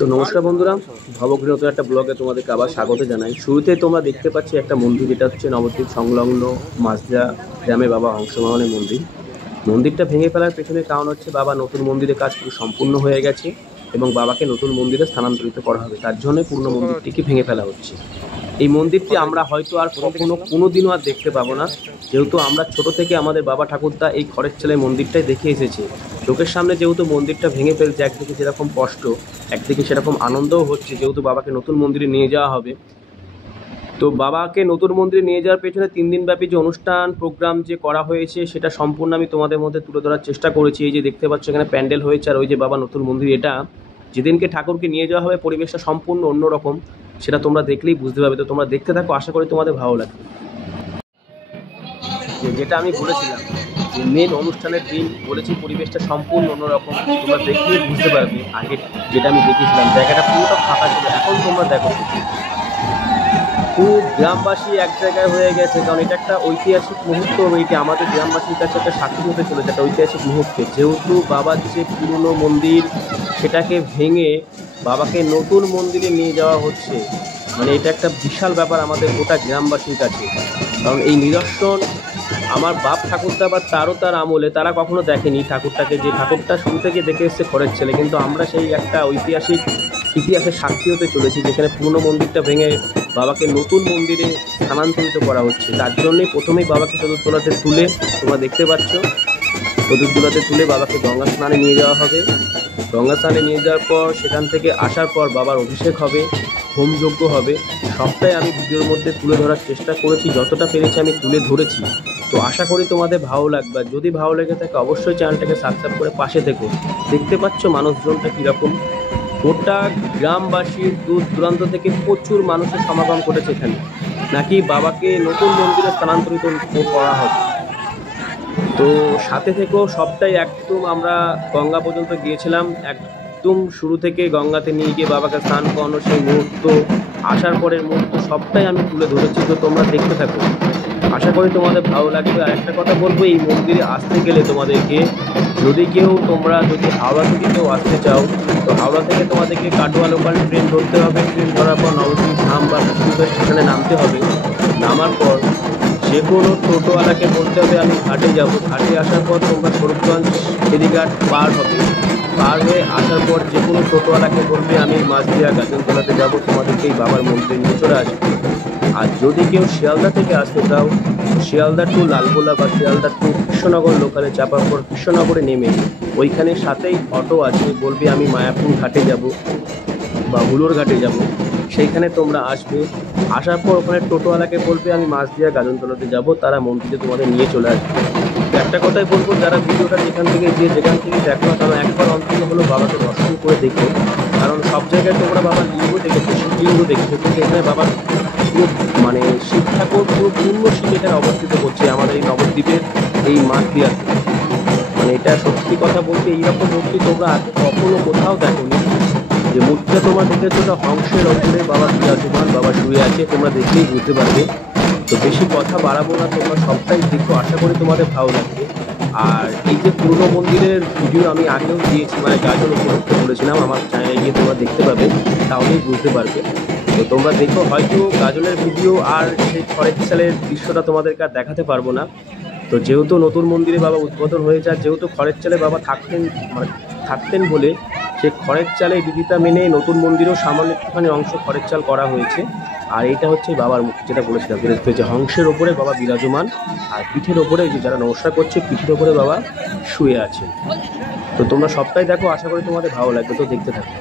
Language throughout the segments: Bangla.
তো নমস্কার বন্ধুরা, ভবঘুরে নতুন একটা ব্লগে তোমাদেরকে আবার স্বাগত জানাই। শুরুতে তোমরা দেখতে পাচ্ছি একটা মন্দির, যেটা হচ্ছে নবদ্বীপ সংলগ্ন মাঝদা গ্রামে বাবা হংসমোহনের মন্দির। মন্দিরটা ভেঙে ফেলার পেছনে কারণ হচ্ছে বাবা নতুন মন্দিরের কাজ পুরো সম্পূর্ণ হয়ে গেছে এবং বাবাকে নতুন মন্দিরে স্থানান্তরিত করা হবে, তার জন্য পুরনো মন্দিরটিকে ভেঙে ফেলা হচ্ছে। এই মন্দিরটি আমরা হয়তো আর কখনো কোনোদিনও আর দেখতে পাবো না, যেহেতু আমরা ছোট থেকে আমাদের বাবা ঠাকুরদা এই খড়ের চালের মন্দিরটাই দেখে এসেছে। চোখের সামনে যেহেতু মন্দিরটা ভেঙে ফেলছে, একদিকে যেরকম কষ্ট, একদিকে সেরকম আনন্দও হচ্ছে, যেহেতু বাবাকে নতুন মন্দিরে নিয়ে যাওয়া হবে। তো বাবাকে নতুন মন্দিরে নিয়ে যাওয়ার পেছনে 3 দিন ব্যাপী যে অনুষ্ঠান প্রোগ্রাম যে করা হয়েছে, সেটা সম্পূর্ণ আমি তোমাদের মধ্যে তুলে ধরার চেষ্টা করেছি। এই যে দেখতে পাচ্ছ এখানে প্যান্ডেল হয়েছে, আর ওই যে বাবা নতুন মন্দির, এটা যেদিনকে ঠাকুরকে নিয়ে যাওয়া হবে পরিবেশটা সম্পূর্ণ অন্যরকম, সেটা তোমরা দেখলেই বুঝতে পারবে। তো তোমরা দেখতে থাকো, আশা করি তোমাদের ভালো লাগবে। যেটা আমি বলেছিলাম যে মেন অনুষ্ঠানের দিন বলেছি পরিবেশটা সম্পূর্ণ অন্যরকম, তোমরা দেখলেই বুঝতে পারবে। আগে যেটা আমি দেখেছিলাম জায়গাটা পুরোটা ফাঁকা ছিল, এখন তোমরা দেখো খুব গ্রামবাসী এক জায়গায় হয়ে গেছে, কারণ এটা একটা ঐতিহাসিক মুহূর্ত। এইটি আমাদের গ্রামবাসীর কাছে একটা সাক্ষী হতে চলেছে, একটা ঐতিহাসিক মুহূর্তে। যেহেতু বাবার যে পুরনো মন্দির সেটাকে ভেঙে বাবাকে নতুন মন্দিরে নিয়ে যাওয়া হচ্ছে, মানে এটা একটা বিশাল ব্যাপার আমাদের গোটা গ্রামবাসীর কাছে। কারণ এই নিদর্শন আমার বাপ ঠাকুরদা বা তার আমলে তারা কখনো দেখেনি ঠাকুরটাকে, যে ঠাকুরটা শুরু থেকে দেখে এসছে খড়ের ছেলে। কিন্তু আমরা সেই একটা ঐতিহাসিক ইতিহাসের সাক্ষী হতে চলেছি, যেখানে পুরনো মন্দিরটা ভেঙে বাবাকে নতুন মন্দিরে স্থানান্তরিত করা হচ্ছে। তার জন্যই প্রথমেই বাবাকে চতুর্দোলাতে তুলে, তোমরা দেখতে পাচ্ছ, চতুর্দোলাতে তুলে বাবাকে গঙ্গা স্নানে নিয়ে যাওয়া হবে। গঙ্গা স্নানে নিয়ে যাওয়ার পর সেখান থেকে আসার পর বাবার অভিষেক হবে, হোমযজ্ঞ হবে। সবটাই আমি ভিডিওর মধ্যে তুলে ধরার চেষ্টা করেছি, যতটা পেরেছি আমি তুলে ধরেছি। তো আশা করি তোমাদের ভালো লাগবে। যদি ভালো লেগে থাকে অবশ্যই চ্যানেলটাকে সাবস্ক্রাইব করে পাশে থেকো। দেখতে পাচ্ছ মানুষজনটা কীরকম, গোটা গ্রামবাসীর দূর দূরান্ত থেকে প্রচুর মানুষের সমাগম করেছে এখানে, নাকি বাবাকে নতুন মন্দিরে স্থানান্তরিত করা হবে। তো সাথে থেকেও সবটাই একদম আমরা গঙ্গা পর্যন্ত গিয়েছিলাম, একদম শুরু থেকে গঙ্গাতে নিয়ে গিয়ে বাবাকে স্নান করানো, সেই মুহূর্ত, আসার পরের মুহূর্ত, সবটাই আমি তুলে ধরেছি। তো তোমরা দেখতে থাকো, আশা করি তোমাদের ভালো লাগবে। আর একটা কথা বলবো, এই মন্দিরে আসতে গেলে তোমাদেরকে, তোমরা যদি হাওড়া থেকে কেউ আসতে চাও, তো হাওড়া থেকে তোমাদেরকে কাটোয়া লোকাল ট্রেন ধরতে হবে। ট্রেন ধরার পর নবদ্বীপ ধাম বা বিষ্ণুপুর স্টেশনে নামতে হবে। নামার পর যে কোনো টোটোওয়ালাকে বলতে হবে আমি ঘাটে যাব। ঘাটে আসার পর তোমরা স্বরূপগঞ্জ ফেরিঘাট পার হবে। পার হয়ে আসার পর যে কোনো টোটোওয়ালাকে বলবে আমি মাঝদিয়া গাজনতলাতে যাব, তোমাদেরকে এই বাবার মন্দিরে নিয়ে চলে আসবে। আর যদি কেউ শিয়ালদা থেকে আসতে চাও, শিয়ালদা টু লালগোলা বা শিয়ালদা টু কৃষ্ণনগর লোকালে চাপার পর কৃষ্ণনগরে নেমে ওইখানে সাথেই অটো আছে, বলবে আমি মায়াপুর ঘাটে যাব বা হুলোর ঘাটে যাব, সেইখানে তোমরা আসবে। আসার পর ওখানে টোটোওয়ালাকে বলবে আমি মাঝদিয়া গাজনতলাতে যাব, তারা মন্দিরে তোমাদের নিয়ে চলে আসবে। একটা কথাই বলবো, যারা ভিডিওটা যেখান থেকে দেখো না কেন, একবার অন্তত হলো বাবাকে দর্শন করে দেখো। কারণ সব জায়গায় তোমরা বাবার লিঙ্গ দেখেছো, শিবলিঙ্গ দেখেছো, কিন্তু এখানে বাবার পুরো মানে শিব ঠাকুর পুরো পূর্ণ শিব এখানে অবস্থিত করছে আমাদের এই নবদ্বীপের এই মাঝদিয়াতে। মানে এটা সত্যি কথা বলতে, এইরকম মূর্তি তোমরা আগে কখনো কোথাও দেখোনি। যে মূর্তিটা তোমরা দেখেছো ওটা হংসের ওপরে বাবা বিরাজমান, বাবা শুয়ে আছে, তোমরা দেখলেই বুঝতে পারবে। তো বেশি কথা বাড়াবো না, তোমরা সবটাই দেখো, আশা করি তোমাদের ভালো লাগবে। আর এই যে পুরনো মন্দিরের ভিডিও আমি আগেও দিয়েছি, মানে গাজন উপলক্ষে বলেছিলাম, আমার চ্যানেলে গিয়ে তোমরা দেখতে পাবে, তাহলেই বুঝতে পারবে। তো তোমরা দেখো, হয়তো গাজনের ভিডিও আর সেই খড়ের চালের দৃশ্যটা তোমাদেরকে আর দেখাতে পারবো না। তো যেহেতু নতুন মন্দিরে বাবা উদ্বোধন হয়েছে, আর যেহেতু খড়ের চালে বাবা থাকতেন বলে সে খড়ের চালে বিধিতা মেনে নতুন মন্দিরেও সামান্য একটুখানি অংশ খড়ের চাল করা হয়েছে। আর এটা হচ্ছে বাবার মুখ, যেটা বলেছিলাম যে হংসের ওপরে বাবা বিরাজমান, আর পিঠের ওপরে যে যারা নমস্কার করছে পিঠের ওপরে বাবা শুয়ে আছে। তো তোমরা সবটাই দেখো, আশা করি তোমাদের ভালো লাগবে। তো দেখতে থাকো।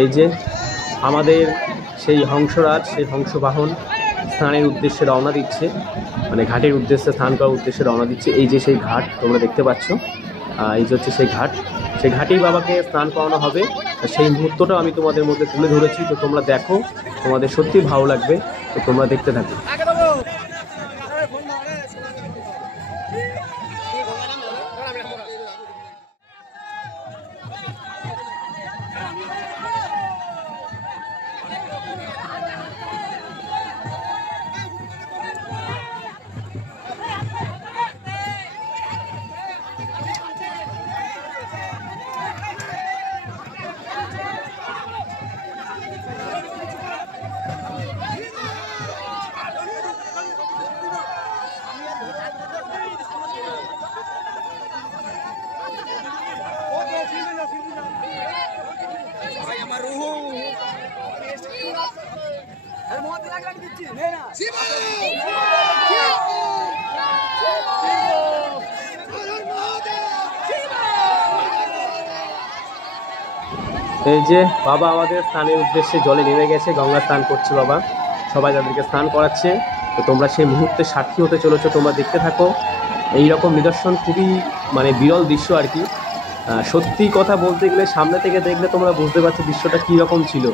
এই যে আমাদের সেই হংসরাজ, সেই হংসবাহন স্নানের উদ্দেশ্যে রওনা দিচ্ছে, মানে ঘাটের উদ্দেশ্যে, স্নান করার উদ্দেশ্যে রওনা দিচ্ছে। এই যে সেই ঘাট তোমরা দেখতে পাচ্ছ, এই যে হচ্ছে সেই ঘাট, সেই ঘাটেই বাবাকে স্নান করানো হবে। সেই মুহূর্তটাও আমি তোমাদের মধ্যে তুলে ধরেছি, তো তোমরা দেখো, তোমাদের সত্যিই ভালো লাগবে, তো তোমরা দেখতে থাকো। এই যে বাবা আমাদের স্নানের উদ্দেশ্যে জলে নেমে গেছে, গঙ্গা স্নান করছে বাবা, সবাই তাদেরকে স্নান করাচ্ছে। তো তোমরা সেই মুহূর্তে সাক্ষী হতে চলেছো, তোমরা দেখতে থাকো। এই রকম নিদর্শন খুবই মানে বিরল দৃশ্য আর কি। সত্যি কথা বলতে গেলে সামনে থেকে দেখলে তোমরা বুঝতে পারছো দৃশ্যটা কী রকম ছিল।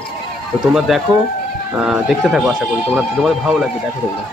তো তোমরা দেখো, দেখতে থাকো, আশা করি তোমাদের ভালো লাগবে, দেখো তোমরা।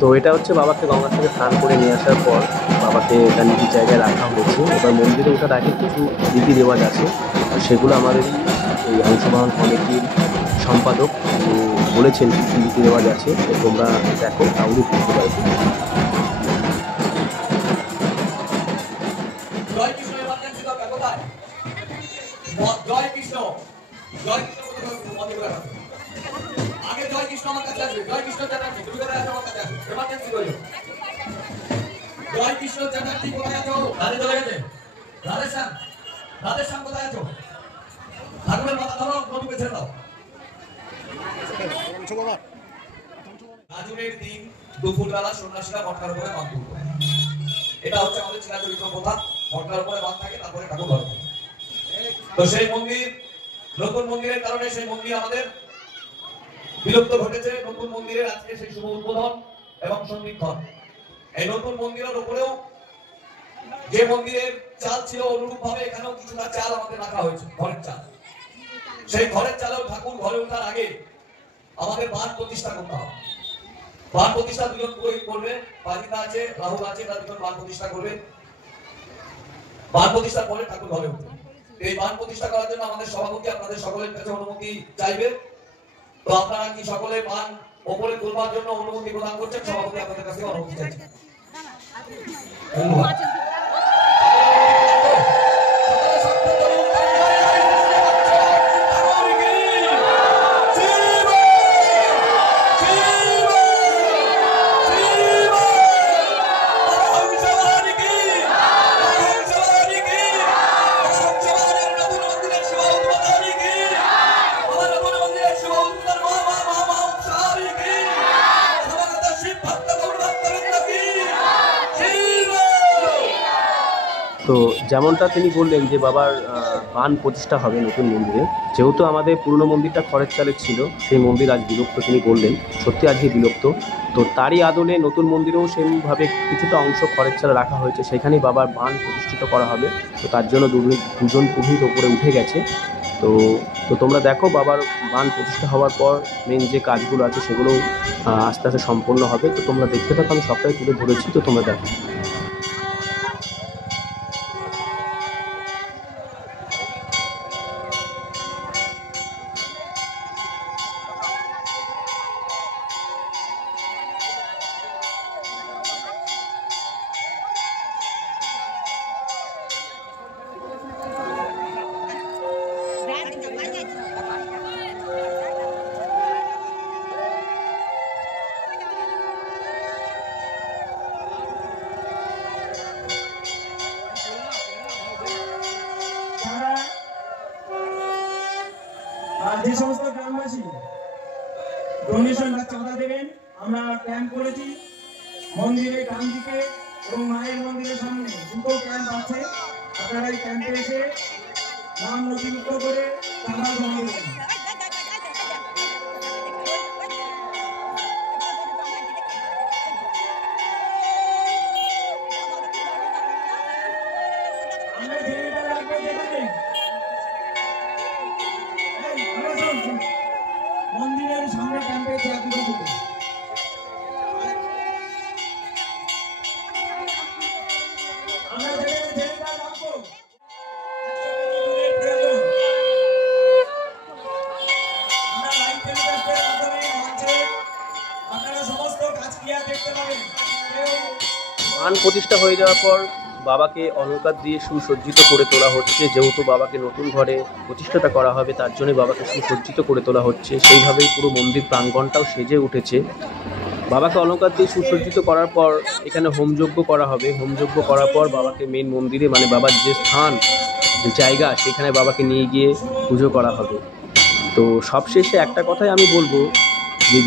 তো এটা হচ্ছে বাবাকে গঙ্গা থেকে স্নান করে নিয়ে আসার পর বাবাকে তার নিজের জায়গায় রাখা হয়েছে। এবার মন্দিরে ওঠার আগে কিছু রীতি রেওয়াজ আছে, সেগুলো আমাদেরই এই অংশগ্রহণ কমিটির সম্পাদক বলেছেন কী কী রীতি রেওয়াজ আছে, তো তোমরা দেখো, তাহলে বুঝতে পারবে। জয় কৃষ্ণ, জয় কৃষ্ণ, আগে জয় কৃষ্ণ আমার কাছে আসবে। জয় কৃষ্ণ চ্যাটার্জি, তুমি কোথায় আছো? আমার কাছে আসবে, এমার্জেন্সি করো। জয় কৃষ্ণ চ্যাটার্জি কোথায় আছো? রাধে চলে গেছে। রাধেশ্যাম, রাধেশ্যাম কোথায় আছো? ঠাকুরের মাথা ধরো, নদীকে ছেড়ে দাও। রাজুনের দিন দুপুরবেলা সন্ন্যাসীরা মটকার উপরে বাঁধ তুলতো। এটা হচ্ছে আমাদের চিরাচরিত প্রথা, মটকার উপরে বাঁধ থাকে, তারপরে ঠাকুর ধরে। তো সেই মন্দির, নতুন মন্দিরের কারণে সেই মন্দির আমাদের বিলুপ্ত ঘটেছে। নতুন মন্দিরের আজকে সেই শুভ উদ্বোধন এবং সন্নিক্ষণ। এই নতুন মন্দিরের উপরেও যে মন্দিরের চাল ছিল অনুরূপ ভাবে এখানেও কিছুটা চাল আমাদের রাখা হয়েছে, ঘরের চাল। সেই ঘরের চালেও ঠাকুর ঘরে ওঠার আগে আমাদের বান প্রতিষ্ঠা করতে হবে। বান প্রতিষ্ঠা দুজন পুরোহিত করবে, পালিতা আছে, রাহুল আছে, তারা দুজন বান প্রতিষ্ঠা করবে। বান প্রতিষ্ঠার পরে ঠাকুর ঘরে উঠবে। এই বান প্রতিষ্ঠা করার জন্য আমাদের সভাপতি আপনাদের সকলের কাছে অনুমতি চাইবে। তো আপনারা কি সকলে বান ওপরে তুলবার জন্য অনুমতি প্রদান করছেন সভাপতি আপনাদের কাছে অনুমতি চাইছেন। ধন্যবাদ। তো যেমনটা তিনি বললেন যে বাবার বান প্রতিষ্ঠা হবে নতুন মন্দিরে, যেহেতু আমাদের পুরনো মন্দিরটা খড়ের চালের ছিল, সেই মন্দির আজ বিলুপ্ত, তিনি বললেন সত্যি আজকে বিলুপ্ত। তো তারই আদলে নতুন মন্দিরেও সেমভাবে কিছুটা অংশ খড়ের চালে রাখা হয়েছে, সেখানেই বাবার বান প্রতিষ্ঠিত করা হবে। তো তার জন্য দুজন পুরোহিত ওপরে উঠে গেছে। তো তো তোমরা দেখো বাবার বান প্রতিষ্ঠা হওয়ার পর মেন যে কাজগুলো আছে সেগুলো আস্তে আস্তে সম্পন্ন হবে। তো তোমরা দেখতে থাকো, আমি সবটাই তুলে ধরেছি, তো তোমরা দেখো। আর যে সমস্ত গ্রামবাসী ডোনেশন বা চাঁদা দেবেন, আমরা ক্যাম্প করেছি মন্দিরের ডান দিকে এবং মায়ের মন্দিরের সামনে দুটো ক্যাম্প আছে। আপনারা এই ক্যাম্পে এসে নাম নথিভুক্ত করে চাঁদা জমা দেবেন। আমরা যেটা লাগবে যেখানে মন্দিরের সামনে ক্যাম্পে চেয়ার দুটো দিতে। আমরা যেটা রাখবো আমরা লাইভ টেলিকাস্টের মাধ্যমে মঞ্চে আপনারা সমস্ত কাজ ক্রিয়া দেখতে পাবেন। বান প্রতিষ্ঠা হয়ে যাওয়ার পর বাবাকে অলংকার দিয়ে সুসজ্জিত করে তোলা হচ্ছে, যেহেতু বাবাকে নতুন ঘরে প্রতিষ্ঠাটা করা হবে তার জন্য বাবাকে সুসজ্জিত করে তোলা হচ্ছে। সেইভাবেই পুরো মন্দির প্রাঙ্গণটাও সেজে উঠেছে। বাবাকে অলংকার দিয়ে সুসজ্জিত করার পর এখানে হোমযজ্ঞ করা হবে। হোমযজ্ঞ করার পর বাবাকে মেন মন্দিরে, মানে বাবার যে স্থান, যে জায়গা, সেখানে বাবাকে নিয়ে গিয়ে পুজো করা হবে। তো সবশেষে একটা কথাই আমি বলবো,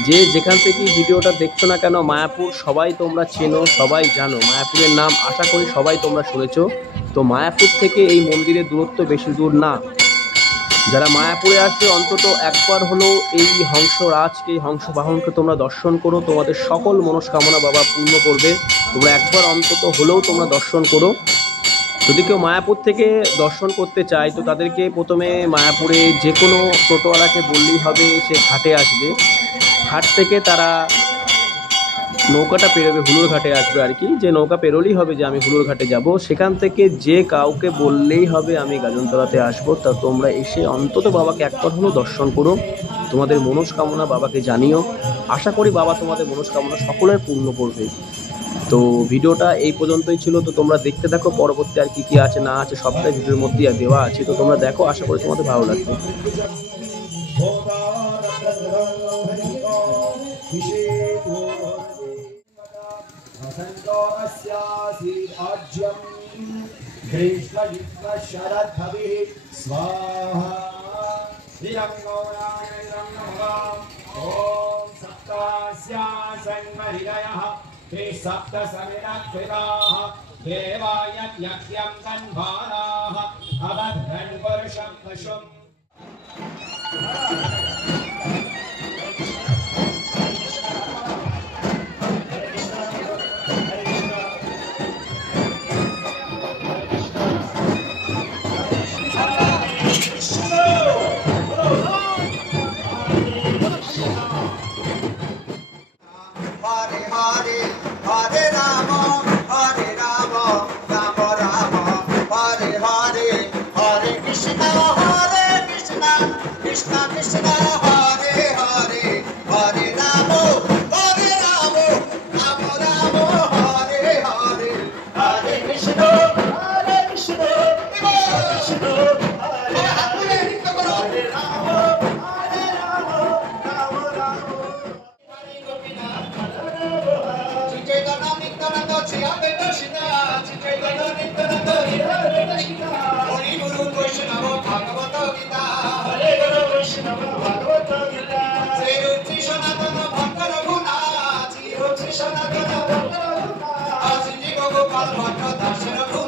যে যেখান থেকে ভিডিওটা দেখছো না কেন, মায়াপুর সবাই তোমরা চেনো, সবাই জানো, মায়াপুরের নাম আশা করি সবাই তোমরা শুনেছো। তো মায়াপুর থেকে এই মন্দিরের দূরত্ব বেশি দূর না। যারা মায়াপুরে আসবে অন্তত একবার হলেও এই হংসরাজকে, এই হংস বাহনকে তোমরা দর্শন করো, তোমাদের সকল মনস্কামনা বাবা পূর্ণ করবে। তোমরা একবার অন্তত হলেও তোমরা দর্শন করো। যদি কেউ মায়াপুর থেকে দর্শন করতে চায় তো তাদেরকে প্রথমে মায়াপুরে যে কোনো টোটোওয়ালাকে বললেই হবে, সে ঘাটে আসবে। ঘাট থেকে তারা নৌকাটা পেরোবে, হুলুর ঘাটে আসবে আর কি, যে নৌকা পেরোলেই হবে যে আমি হুলুর ঘাটে যাব। সেখান থেকে যে কাউকে বললেই হবে আমি গাজনতলাতে আসবো। তা তোমরা এসে অন্তত বাবাকে একবার হলেও দর্শন করো, তোমাদের মনস্কামনা বাবাকে জানিও। আশা করি বাবা তোমাদের মনস্কামনা সকলের পূর্ণ করবে। তো ভিডিওটা এই পর্যন্তই ছিল। তো তোমরা দেখতে থাকো, পরবর্তী আর কি কি আছে না আছে সবটাই ভিডিওর মধ্যে দেওয়া আছে। তো তোমরা দেখো, আশা করি তোমাদের ভালো লাগবে। सप्त समिरत्विदाः देवाय यज्ञं तन्वाराः अवध्रन् पुरुषं पशुम्। Hare Rama, Rama Rama, Hare Hare, Hare Krishna, Krishna Krishna, Hare Hare, Hare Rama. Shri Radhe Krishna Shri Chaitanya Nityananda হরে কৃষ্ণ হরি গুরু বৈষ্ণব ভাগবত গীতা হরে গুরু বৈষ্ণব ভাগবত গীতা শ্রী রুচি সনাতন ভক্ত রঘুনাথ শ্রী রুচি সনাতন ভক্ত রঘুনাথ শ্রী গোপাল ভট্ট দাস রঘুনাথ